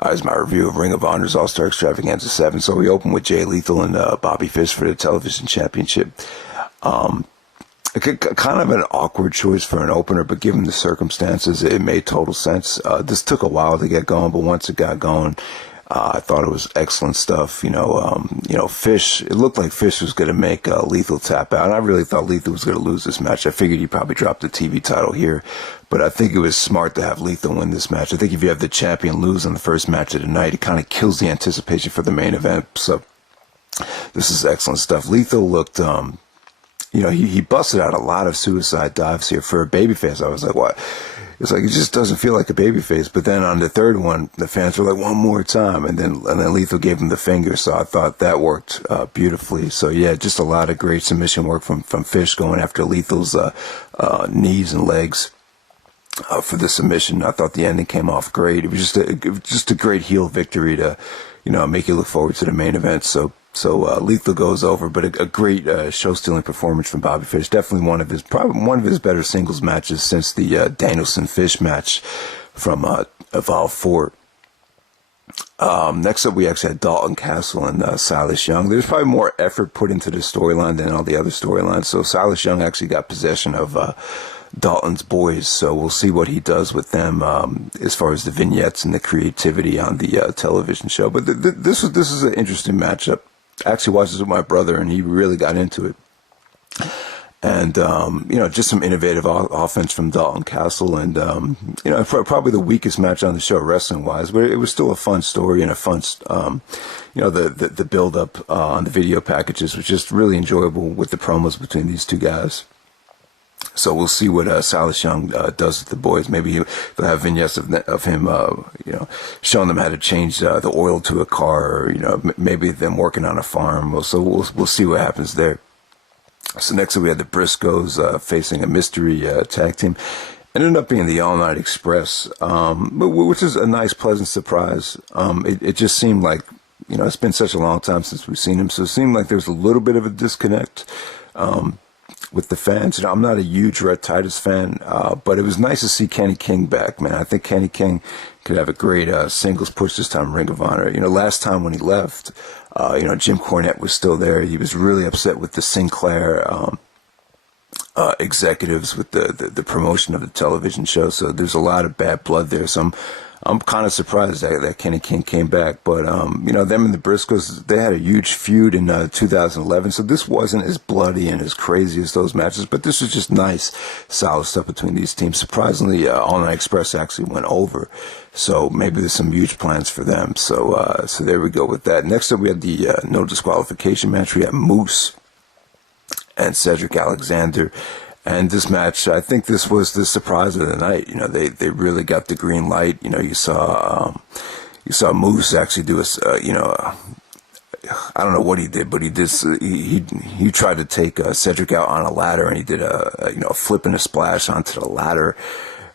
As my review of Ring of Honor's All-Star Extravaganza 7. So we open with Jay Lethal and Bobby Fish for the television championship. Kind of an awkward choice for an opener, but given the circumstances, it made total sense. This took a while to get going, but once it got going, I thought it was excellent stuff. Fish, it looked like Fish was going to make Lethal tap out. And I really thought Lethal was going to lose this match. I figured he'd probably drop the TV title here, but I think it was smart to have Lethal win this match. I think if you have the champion lose on the first match of the night, it kind of kills the anticipation for the main event. So this is excellent stuff. Lethal looked, he busted out a lot of suicide dives here for a babyface. I was like, what? It's like, it just doesn't feel like a babyface. But then on the third one, the fans were like, one more time. And then Lethal gave him the finger. So I thought that worked beautifully. So yeah, just a lot of great submission work from Fish going after Lethal's knees and legs for the submission. I thought the ending came off great. It was just a great heel victory to, make you look forward to the main event. So Lethal goes over, but a great show-stealing performance from Bobby Fish. Definitely probably one of his better singles matches since the Danielson-Fish match from Evolve 4. Next up, we actually had Dalton Castle and Silas Young. There's probably more effort put into the storyline than all the other storylines. So Silas Young actually got possession of Dalton's boys, so we'll see what he does with them as far as the vignettes and the creativity on the television show. But this is an interesting matchup. I actually watched this with my brother, and he really got into it. And, just some innovative offense from Dalton Castle. And, probably the weakest match on the show wrestling-wise, but it was still a fun story and a fun, the build-up on the video packages was just really enjoyable with the promos between these two guys. So we'll see what Silas Young does with the boys. Maybe they'll have vignettes of him, showing them how to change the oil to a car, or, maybe them working on a farm. So we'll see what happens there. So next up we had the Briscoes facing a mystery tag team. Ended up being the All Night Express, which is a nice, pleasant surprise. It just seemed like, it's been such a long time since we've seen him, so it seemed like there was a little bit of a disconnect with the fans. I'm not a huge Red Titus fan, but it was nice to see Kenny King back, man. I think Kenny King could have a great singles push this time in Ring of Honor. Last time when he left, Jim Cornette was still there. He was really upset with the Sinclair executives with the promotion of the television show. So there's a lot of bad blood there. So I'm kind of surprised that Kenny King came back. But, them and the Briscoes, they had a huge feud in 2011. So this wasn't as bloody and as crazy as those matches. But this was just nice, solid stuff between these teams. Surprisingly, All Night Express actually went over. So maybe there's some huge plans for them. So there we go with that. Next up, we had the no disqualification match. We had Moose and Cedric Alexander. And this match, I think this was the surprise of the night. They really got the green light. You saw Moose actually do I don't know what he did, but he did. He tried to take Cedric out on a ladder, and he did a flip and a splash onto the ladder.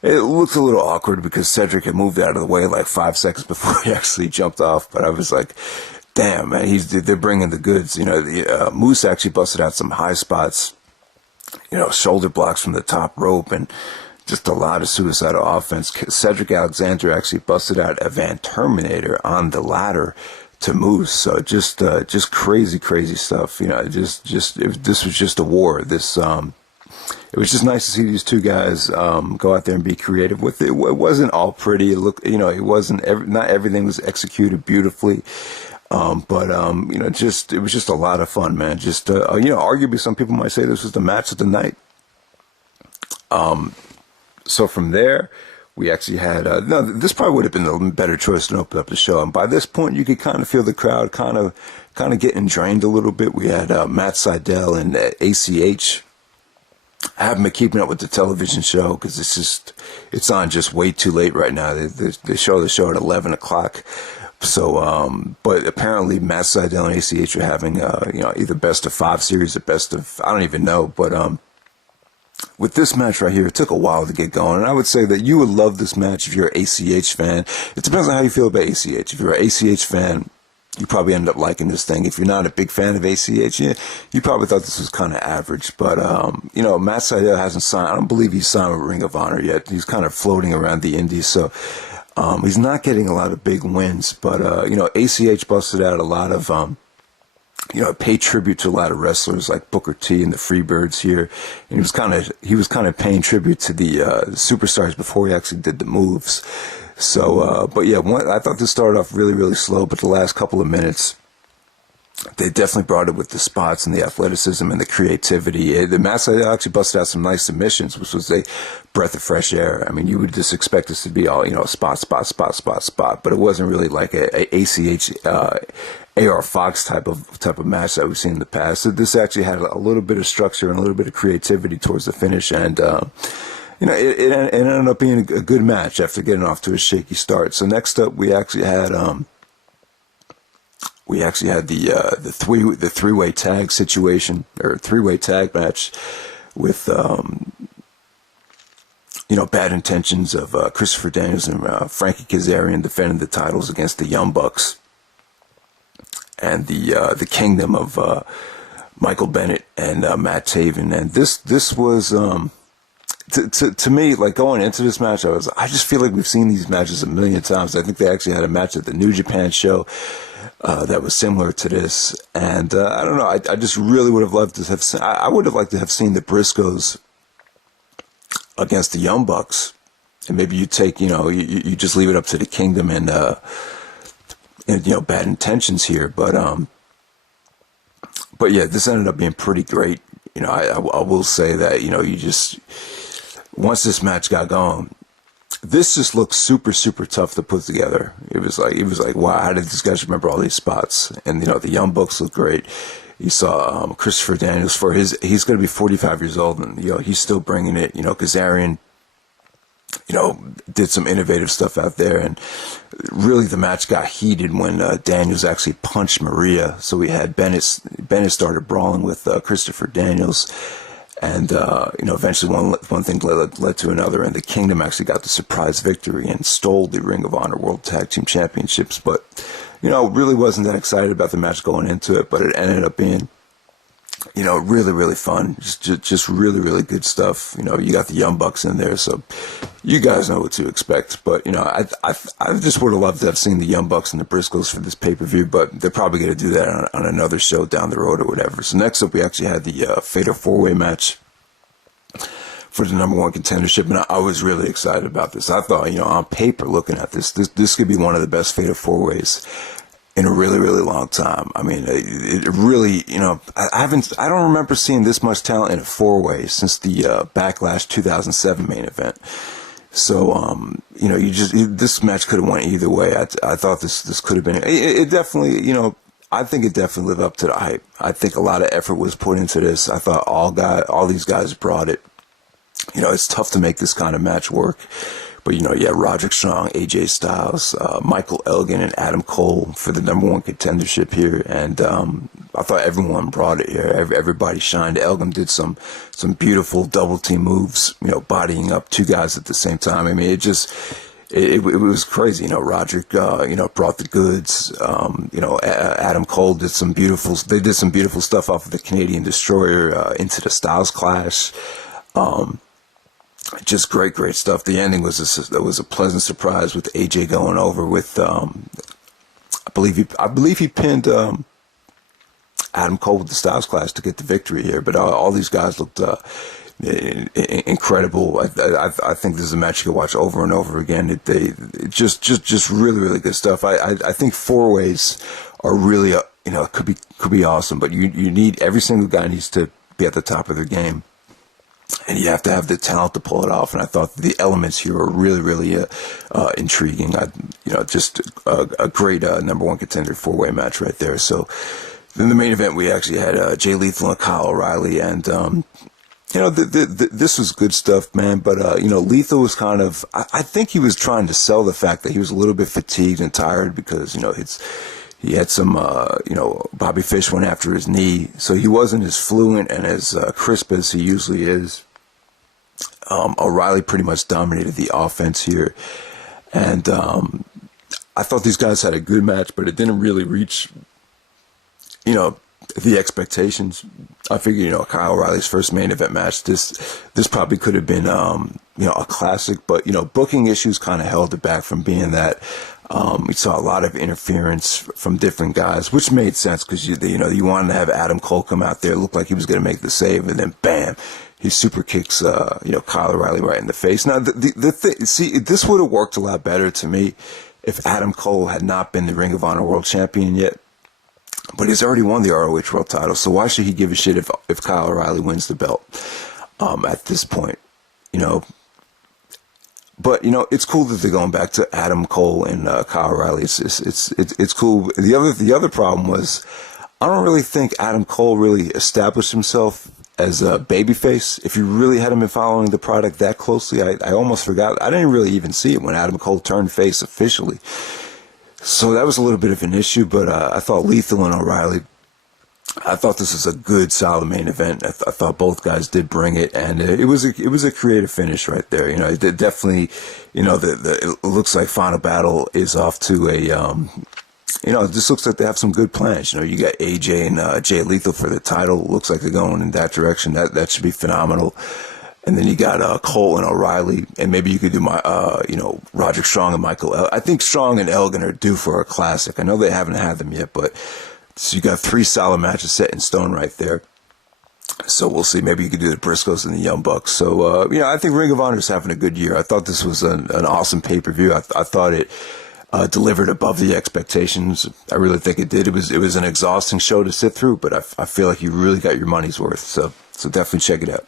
It looked a little awkward because Cedric had moved out of the way like 5 seconds before he actually jumped off. But I was like, damn, man, they're bringing the goods. Moose actually busted out some high spots. Shoulder blocks from the top rope and just a lot of suicidal offense. Cedric Alexander actually busted out a Van Terminator on the ladder to Moose. So just crazy, crazy stuff. This was just a war. It was just nice to see these two guys go out there and be creative with it. It wasn't all pretty. It looked, it wasn't not everything was executed beautifully. But it was just a lot of fun, man. Arguably some people might say this was the match of the night. So from there, we actually had, this probably would have been the better choice to open up the show. And by this point, you could kind of feel the crowd kind of getting drained a little bit. We had Matt Sydal and ACH. I haven't been keeping up with the television show because it's on just way too late right now. They show the show at 11 o'clock. So, but apparently Matt Sydal and ACH are having, either best of 5 series or best of, I don't even know. But, with this match right here, it took a while to get going. And I would say that you would love this match if you're an ACH fan. It depends on how you feel about ACH. If you're an ACH fan, you probably end up liking this thing. If you're not a big fan of ACH, you probably thought this was kind of average. But, Matt Sydal hasn't signed. I don't believe he's signed with Ring of Honor yet. He's kind of floating around the indies. So, He's not getting a lot of big wins, but ACH busted out a lot of paid tribute to a lot of wrestlers like Booker T and the Freebirds here, and he was kind of paying tribute to the superstars before he actually did the moves. So, but yeah, I thought this started off really, really slow, but the last couple of minutes, they definitely brought it with the spots and the athleticism and the creativity. The match actually busted out some nice submissions, which was a breath of fresh air. I mean, you would just expect this to be all, spot, but it wasn't really like a ACH, AR Fox type of match that we've seen in the past. So this actually had a little bit of structure and a little bit of creativity towards the finish, and it ended up being a good match after getting off to a shaky start. So next up, we actually had the three-way tag situation, or three-way tag match with Bad Intentions of Christopher Daniels and Frankie Kazarian defending the titles against the Young Bucks and the Kingdom of Michael Bennett and Matt Taven. And this was to me, like, going into this match, I just feel like we've seen these matches a million times. I think they actually had a match at the New Japan show that was similar to this, and I don't know. I just really would have loved to have seen. I would have liked to have seen the Briscoes against the Young Bucks, and maybe you take, you just leave it up to the Kingdom and Bad Intentions here, but yeah, this ended up being pretty great. I will say that you just, once this match got going, this just looked super, super tough to put together. It was like, wow, how did these guys remember all these spots? And, the Young Bucks look great. You saw Christopher Daniels he's going to be 45 years old, and, he's still bringing it. Kazarian, did some innovative stuff out there, and really the match got heated when Daniels actually punched Maria. So we had Bennett started brawling with Christopher Daniels. And, eventually one thing led to another, and the Kingdom actually got the surprise victory and stole the Ring of Honor World Tag Team Championships. But, really wasn't that excited about the match going into it, but it ended up being, really, really fun. Just really, really good stuff. You got the Young Bucks in there, so you guys know what to expect. But, I just would have loved to have seen the Young Bucks and the Briscoes for this pay-per-view, but they're probably going to do that on another show down the road or whatever. So next up, we actually had the Fatal 4-Way match for the number one contendership, and I was really excited about this. I thought, on paper, looking at this could be one of the best Fatal 4-Ways in a really, really long time. I mean, it really, I don't remember seeing this much talent in a 4-way since the Backlash 2007 main event. So, this match could have went either way. I thought this could have been, it definitely, I think it definitely lived up to the hype. I think a lot of effort was put into this. I thought all these guys brought it. It's tough to make this kind of match work. But, Roderick Strong, AJ Styles, Michael Elgin, and Adam Cole for the number one contendership here. And I thought everyone brought it here. Everybody shined. Elgin did some beautiful double team moves, bodying up two guys at the same time. I mean, it was crazy. Roderick, brought the goods. Adam Cole did some beautiful stuff off of the Canadian Destroyer into the Styles Clash. Just great stuff. The ending was a pleasant surprise with AJ going over with I believe he pinned Adam Cole with the Styles Clash to get the victory here. But all these guys looked incredible. I think this is a match you can watch over and over again. It just really, really good stuff. I think 4-ways are really could be awesome, but you need, every single guy needs to be at the top of their game. And you have to have the talent to pull it off. And I thought the elements here are really, really intriguing. Just a great number one contender 4-way match right there. So in the main event, we actually had Jay Lethal and Kyle O'Reilly. And, this was good stuff, man. But, Lethal was kind of, I think he was trying to sell the fact that he was a little bit fatigued and tired because, he had some, Bobby Fish went after his knee, so he wasn't as fluent and as crisp as he usually is. O'Reilly pretty much dominated the offense here. And I thought these guys had a good match, but it didn't really reach, the expectations. I figure, Kyle O'Reilly's first main event match, this probably could have been, a classic, but, booking issues kind of held it back from being that. We saw a lot of interference from different guys, which made sense because, you wanted to have Adam Cole come out there, look like he was going to make the save, and then bam, he super kicks, Kyle O'Reilly right in the face. Now, the thing, see, this would have worked a lot better to me if Adam Cole had not been the Ring of Honor World Champion yet. But he's already won the ROH World title, so why should he give a shit if Kyle O'Reilly wins the belt at this point, But it's cool that they're going back to Adam Cole and Kyle O'Reilly. It's cool. The other problem was I don't really think Adam Cole really established himself as a babyface. If you really hadn't been following the product that closely, I almost forgot. I didn't really even see it when Adam Cole turned face officially. So that was a little bit of an issue, but I thought Lethal and O'Reilly, I thought this was a good, solid main event. I thought both guys did bring it, and it was a creative finish right there. It definitely, it looks like Final Battle is off to a, it just looks like they have some good plans. You got AJ and Jay Lethal for the title. Looks like they're going in that direction. That should be phenomenal. And then you got Cole and O'Reilly, and maybe you could do Roderick Strong and Michael. I think Strong and Elgin are due for a classic. I know they haven't had them yet, but so you got 3 solid matches set in stone right there. So we'll see. Maybe you could do the Briscoes and the Young Bucks. So I think Ring of Honor is having a good year. I thought this was an awesome pay-per-view. I thought it delivered above the expectations. I really think it did. It was an exhausting show to sit through, but I feel like you really got your money's worth. So definitely check it out.